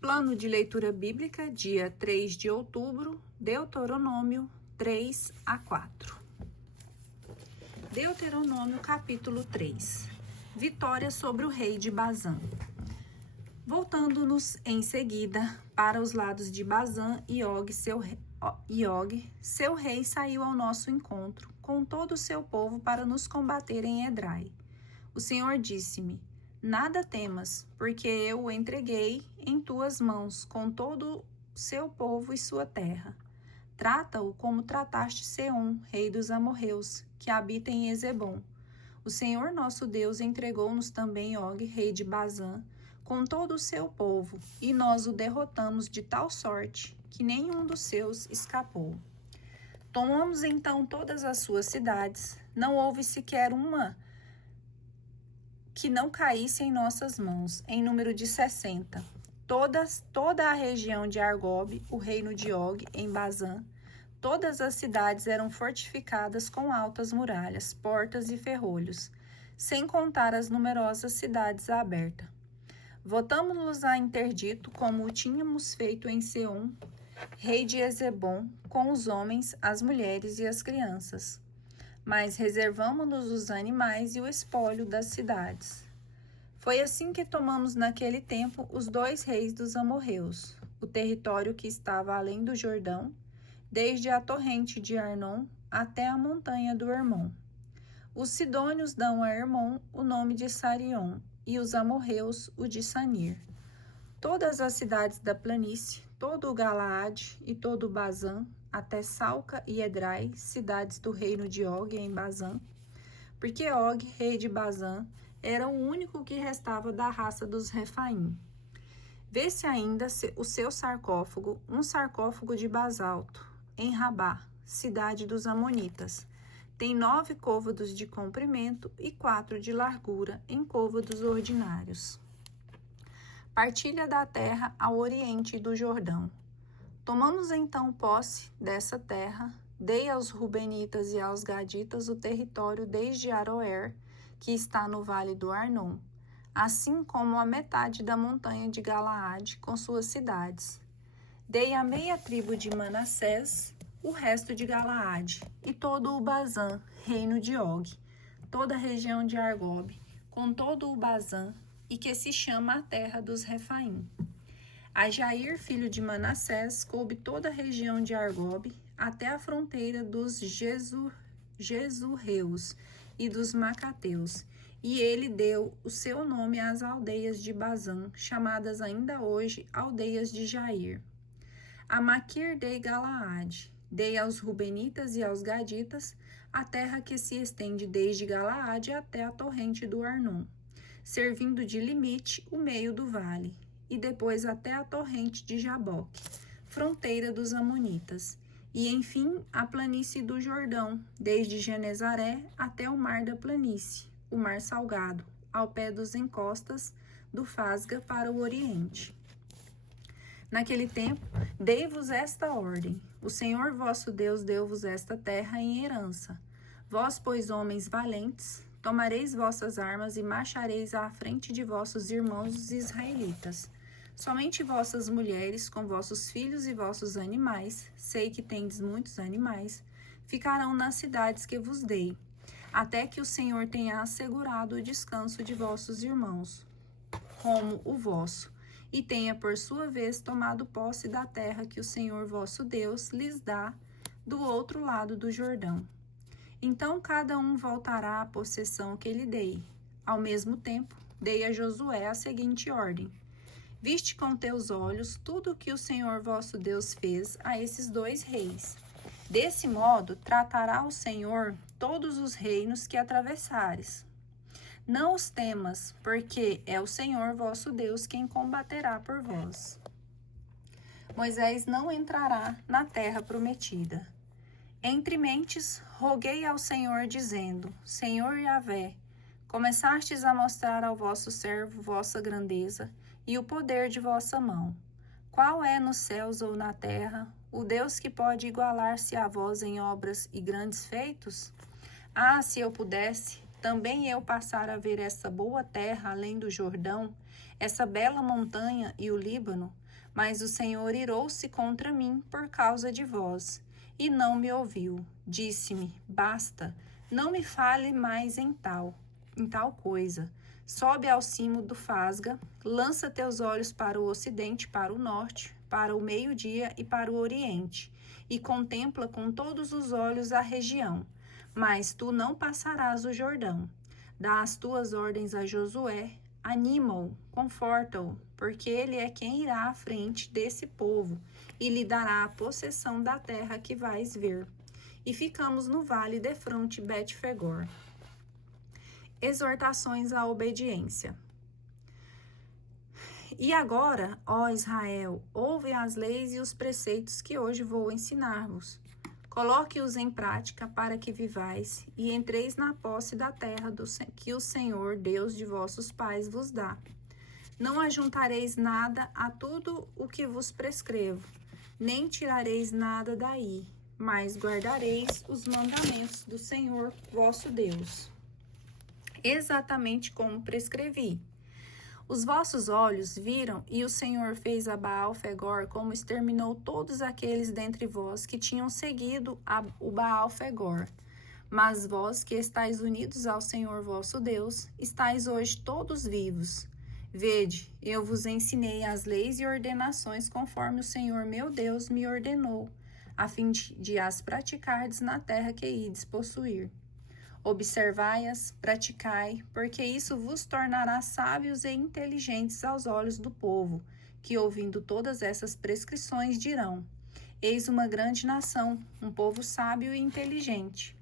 Plano de leitura bíblica, dia 3 de outubro, Deuteronômio 3 a 4. Deuteronômio, capítulo 3. Vitória sobre o rei de Bazã. Voltando-nos em seguida para os lados de Bazã, Og, seu rei, saiu ao nosso encontro com todo o seu povo para nos combater em Edrai. O Senhor disse-me: nada temas, porque eu o entreguei em tuas mãos com todo o seu povo e sua terra. Trata-o como trataste Seom, rei dos amorreus, que habita em Ezebom. O Senhor nosso Deus entregou-nos também Og, rei de Bazã, com todo o seu povo, e nós o derrotamos de tal sorte que nenhum dos seus escapou. Tomamos então todas as suas cidades, não houve sequer uma que não caísse em nossas mãos, em número de 60. Toda a região de Argob, o reino de Og, em Bazã, todas as cidades eram fortificadas com altas muralhas, portas e ferrolhos, sem contar as numerosas cidades abertas. Votamos-los a interdito, como o tínhamos feito em Seom, rei de Ezebom, com os homens, as mulheres e as crianças. Mas reservamos-nos os animais e o espólio das cidades. Foi assim que tomamos naquele tempo os 2 reis dos amorreus, o território que estava além do Jordão, desde a torrente de Arnon até a montanha do Hermon. Os sidônios dão a Hermon o nome de Sarion, e os amorreus o de Sanir. Todas as cidades da planície, todo o Galaade e todo o Bazã, até Salca e Edrai, cidades do reino de Og em Bazã, porque Og, rei de Bazã, era o único que restava da raça dos Refaim. Vê-se ainda o seu sarcófago, um sarcófago de basalto, em Rabá, cidade dos Amonitas. Tem 9 côvados de comprimento e 4 de largura em côvados ordinários. Partilha da terra ao oriente do Jordão. Tomamos então posse dessa terra, dei aos Rubenitas e aos Gaditas o território desde Aroer, que está no vale do Arnon, assim como a metade da montanha de Galaade com suas cidades. Dei a meia tribo de Manassés o resto de Galaade, e todo o Bazã, reino de Og, toda a região de Argob, com todo o Bazã, e que se chama a terra dos Refaim. A Jair, filho de Manassés, coube toda a região de Argob, até a fronteira dos Jesurreus e dos Macateus, e ele deu o seu nome às aldeias de Bazã, chamadas ainda hoje aldeias de Jair. A Maquir dei Galaade. Dei aos Rubenitas e aos Gaditas a terra que se estende desde Galaade até a torrente do Arnon, servindo de limite o meio do vale, e depois até a torrente de Jaboque, fronteira dos Amonitas, e enfim a planície do Jordão, desde Genezaré até o mar da planície, o mar salgado, ao pé dos encostas do Fasga para o oriente. Naquele tempo, dei-vos esta ordem: o Senhor vosso Deus deu-vos esta terra em herança. Vós, pois, homens valentes, tomareis vossas armas e marchareis à frente de vossos irmãos os israelitas. Somente vossas mulheres, com vossos filhos e vossos animais, sei que tendes muitos animais, ficarão nas cidades que vos dei, até que o Senhor tenha assegurado o descanso de vossos irmãos, como o vosso, e tenha por sua vez tomado posse da terra que o Senhor vosso Deus lhes dá do outro lado do Jordão. Então cada um voltará à possessão que lhe dei. Ao mesmo tempo, dei a Josué a seguinte ordem: viste com teus olhos tudo o que o Senhor vosso Deus fez a esses 2 reis. Desse modo tratará o Senhor todos os reinos que atravessares. Não os temas, porque é o Senhor vosso Deus quem combaterá por vós. Moisés não entrará na terra prometida. Entre mentes, roguei ao Senhor, dizendo: Senhor Yahvé, começastes a mostrar ao vosso servo vossa grandeza e o poder de vossa mão. Qual é nos céus ou na terra o Deus que pode igualar-se a vós em obras e grandes feitos? Ah, se eu pudesse também eu passar a ver essa boa terra além do Jordão, essa bela montanha e o Líbano, Mas o Senhor irou-se contra mim por causa de vós, e não me ouviu. Disse-me: basta, não me fale mais em tal coisa. Sobe ao cimo do Fasga, lança teus olhos para o ocidente, para o norte, para o meio-dia e para o oriente, e contempla com todos os olhos a região. Mas tu não passarás o Jordão. Dá as tuas ordens a Josué, anima-o, conforta-o, porque ele é quem irá à frente desse povo e lhe dará a possessão da terra que vais ver. E ficamos no vale defronte Bet-Fegor. Exortações à obediência. E agora, ó Israel, ouve as leis e os preceitos que hoje vou ensinar-vos. Coloque-os em prática para que vivais e entreis na posse da terra que o Senhor, Deus de vossos pais, vos dá. Não ajuntareis nada a tudo o que vos prescrevo, nem tirareis nada daí, mas guardareis os mandamentos do Senhor, vosso Deus, exatamente como prescrevi. Os vossos olhos viram, e o Senhor fez a Baal-Fegor, como exterminou todos aqueles dentre vós que tinham seguido o Baal-Fegor. Mas vós, que estáis unidos ao Senhor vosso Deus, estáis hoje todos vivos. Vede, eu vos ensinei as leis e ordenações conforme o Senhor meu Deus me ordenou, a fim de as praticardes na terra que ides possuir. Observai-as, praticai, porque isso vos tornará sábios e inteligentes aos olhos do povo, que, ouvindo todas essas prescrições, dirão: eis uma grande nação, um povo sábio e inteligente.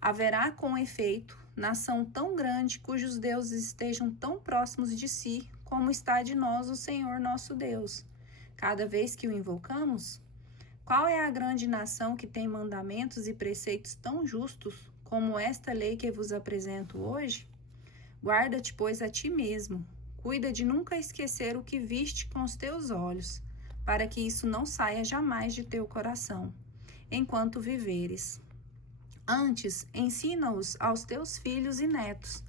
Haverá, com efeito, nação tão grande cujos deuses estejam tão próximos de si, como está de nós o Senhor nosso Deus, cada vez que o invocamos? Qual é a grande nação que tem mandamentos e preceitos tão justos como esta lei que vos apresento hoje? Guarda-te, pois, a ti mesmo. Cuida de nunca esquecer o que viste com os teus olhos, para que isso não saia jamais de teu coração, enquanto viveres. Antes, ensina-os aos teus filhos e netos.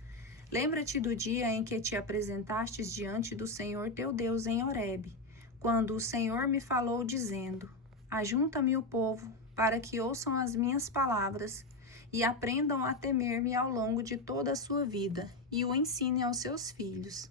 Lembra-te do dia em que te apresentastes diante do Senhor teu Deus em Horebe, quando o Senhor me falou, dizendo: ajunta-me o povo, para que ouçam as minhas palavras, e aprendam a temer-me ao longo de toda a sua vida, e o ensinem aos seus filhos.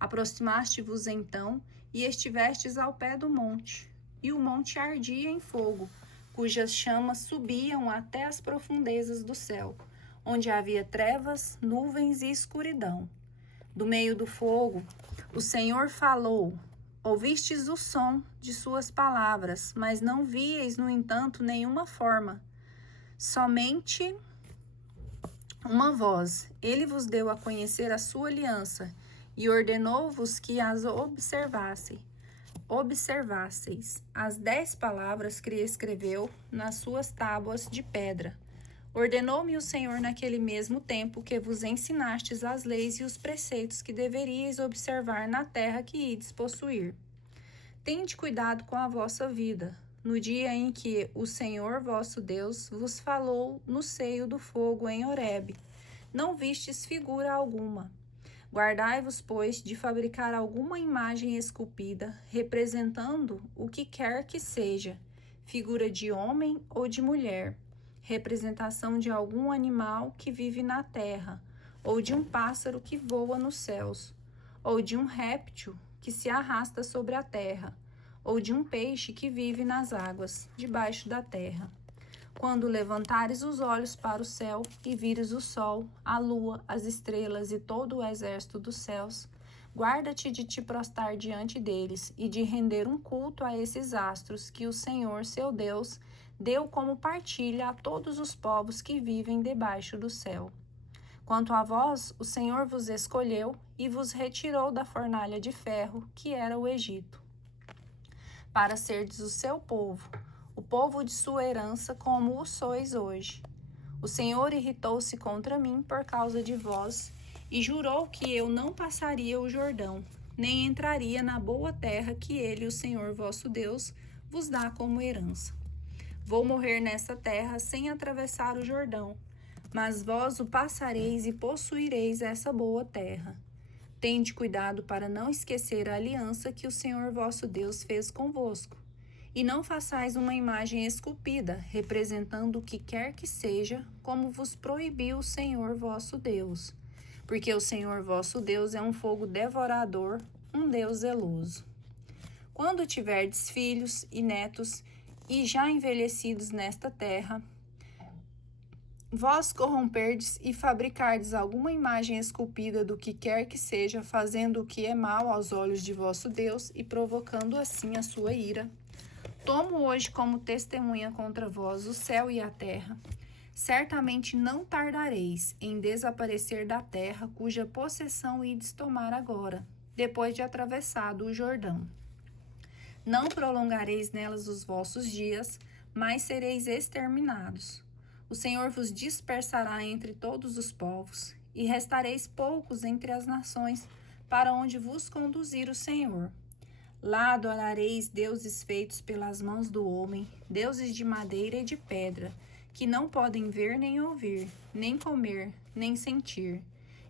Aproximaste-vos então, e estivestes ao pé do monte, e o monte ardia em fogo, cujas chamas subiam até as profundezas do céu, onde havia trevas, nuvens e escuridão. Do meio do fogo, o Senhor falou. Ouvistes o som de suas palavras, mas não víeis, no entanto, nenhuma forma. Somente uma voz. Ele vos deu a conhecer a sua aliança e ordenou-vos que as observasseis as 10 palavras que escreveu nas suas tábuas de pedra. Ordenou-me o Senhor naquele mesmo tempo que vos ensinastes as leis e os preceitos que deveríeis observar na terra que ides possuir. Tende cuidado com a vossa vida, no dia em que o Senhor vosso Deus vos falou no seio do fogo em Horebe. Não vistes figura alguma. Guardai-vos, pois, de fabricar alguma imagem esculpida, representando o que quer que seja, figura de homem ou de mulher, representação de algum animal que vive na terra, ou de um pássaro que voa nos céus, ou de um réptil que se arrasta sobre a terra, ou de um peixe que vive nas águas, debaixo da terra. Quando levantares os olhos para o céu e vires o sol, a lua, as estrelas e todo o exército dos céus, guarda-te de te prostrar diante deles e de render um culto a esses astros que o Senhor, seu Deus, deu como partilha a todos os povos que vivem debaixo do céu. Quanto a vós, o Senhor vos escolheu e vos retirou da fornalha de ferro, que era o Egito, para serdes o seu povo, o povo de sua herança, como o sois hoje. O Senhor irritou-se contra mim por causa de vós, e jurou que eu não passaria o Jordão, nem entraria na boa terra que ele, o Senhor vosso Deus, vos dá como herança. Vou morrer nesta terra sem atravessar o Jordão, mas vós o passareis e possuireis essa boa terra. Tende cuidado para não esquecer a aliança que o Senhor vosso Deus fez convosco. E não façais uma imagem esculpida, representando o que quer que seja, como vos proibiu o Senhor vosso Deus. Porque o Senhor vosso Deus é um fogo devorador, um Deus zeloso. Quando tiverdes filhos e netos, e já envelhecidos nesta terra, vós corromperdes e fabricardes alguma imagem esculpida do que quer que seja, fazendo o que é mal aos olhos de vosso Deus e provocando assim a sua ira. Tomo hoje como testemunha contra vós o céu e a terra. Certamente não tardareis em desaparecer da terra, cuja possessão ides tomar agora, depois de atravessado o Jordão. Não prolongareis nelas os vossos dias, mas sereis exterminados. O Senhor vos dispersará entre todos os povos, e restareis poucos entre as nações, para onde vos conduzir o Senhor. Lá adorareis deuses feitos pelas mãos do homem, deuses de madeira e de pedra, que não podem ver nem ouvir, nem comer, nem sentir.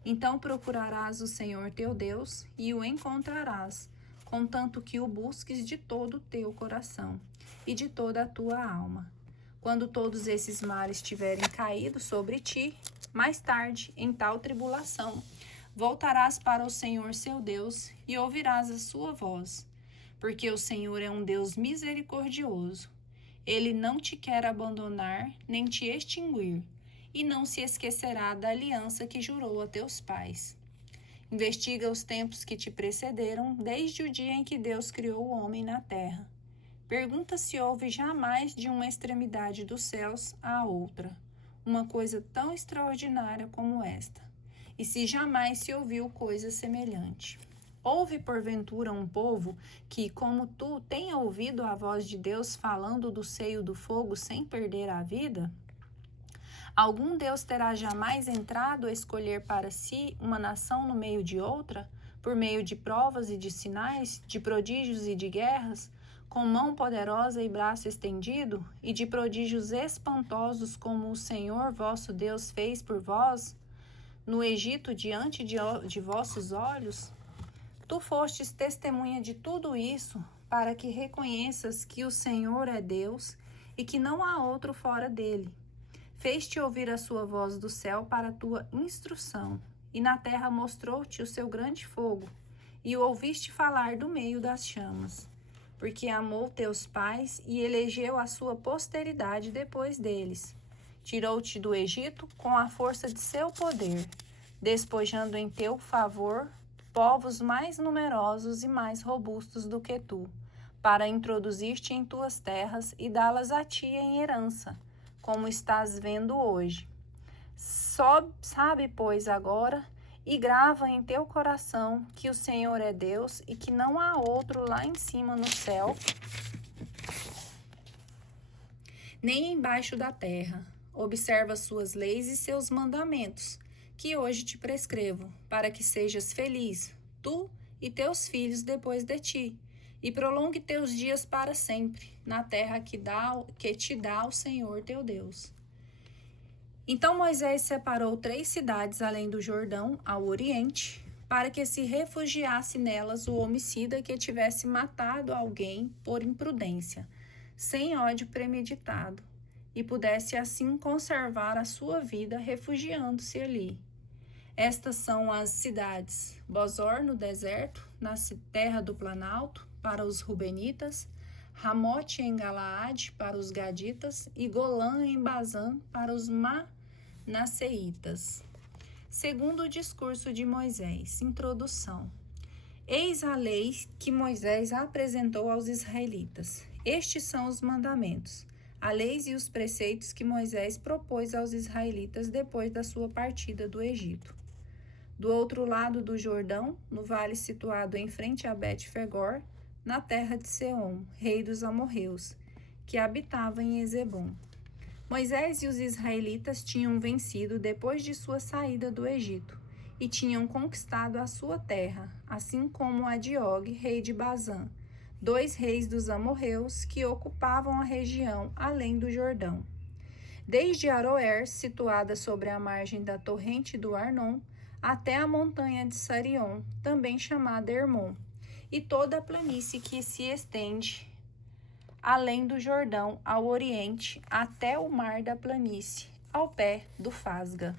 Então procurarás o Senhor teu Deus, e o encontrarás, contanto que o busques de todo o teu coração e de toda a tua alma. Quando todos esses males tiverem caído sobre ti, mais tarde, em tal tribulação, voltarás para o Senhor seu Deus e ouvirás a sua voz, porque o Senhor é um Deus misericordioso. Ele não te quer abandonar, nem te extinguir, e não se esquecerá da aliança que jurou a teus pais. Investiga os tempos que te precederam, desde o dia em que Deus criou o homem na terra. Pergunta se houve jamais de uma extremidade dos céus à outra uma coisa tão extraordinária como esta, e se jamais se ouviu coisa semelhante. Houve porventura um povo que, como tu, tenha ouvido a voz de Deus falando do seio do fogo sem perder a vida? Algum Deus terá jamais entrado a escolher para si uma nação no meio de outra, por meio de provas e de sinais, de prodígios e de guerras, com mão poderosa e braço estendido, e de prodígios espantosos como o Senhor vosso Deus fez por vós, no Egito diante de vossos olhos? Tu fostes testemunha de tudo isso, para que reconheças que o Senhor é Deus e que não há outro fora dele. Fez-te ouvir a sua voz do céu para a tua instrução, e na terra mostrou-te o seu grande fogo, e o ouviste falar do meio das chamas. Porque amou teus pais e elegeu a sua posteridade depois deles. Tirou-te do Egito com a força de seu poder, despojando em teu favor povos mais numerosos e mais robustos do que tu, para introduzir-te em tuas terras e dá-las a ti em herança, como estás vendo hoje. Sabe, pois, agora, e grava em teu coração que o Senhor é Deus e que não há outro lá em cima no céu, nem embaixo da terra. Observa suas leis e seus mandamentos, que hoje te prescrevo, para que sejas feliz, tu e teus filhos depois de ti, e prolongue teus dias para sempre, na terra que te dá o Senhor teu Deus. Então Moisés separou 3 cidades além do Jordão, ao oriente, para que se refugiasse nelas o homicida que tivesse matado alguém por imprudência, sem ódio premeditado, e pudesse assim conservar a sua vida refugiando-se ali. Estas são as cidades: Bozor no deserto, na terra do Planalto, para os Rubenitas, Ramote em Galaade, para os Gaditas, e Golã em Bazã, para os Manasseitas. Segundo o discurso de Moisés. Introdução. Eis a lei que Moisés apresentou aos israelitas. Estes são os mandamentos, a lei e os preceitos que Moisés propôs aos israelitas depois da sua partida do Egito. Do outro lado do Jordão, no vale situado em frente a Bet-Fegor, na terra de Seom, rei dos amorreus, que habitava em Ezebom. Moisés e os israelitas tinham vencido depois de sua saída do Egito, e tinham conquistado a sua terra, assim como a de Og, rei de Bazã, 2 reis dos amorreus que ocupavam a região além do Jordão. Desde Aroer, situada sobre a margem da torrente do Arnon, até a montanha de Sarion, também chamada Hermon, e toda a planície que se estende além do Jordão ao oriente, até o mar da planície, ao pé do Fasga.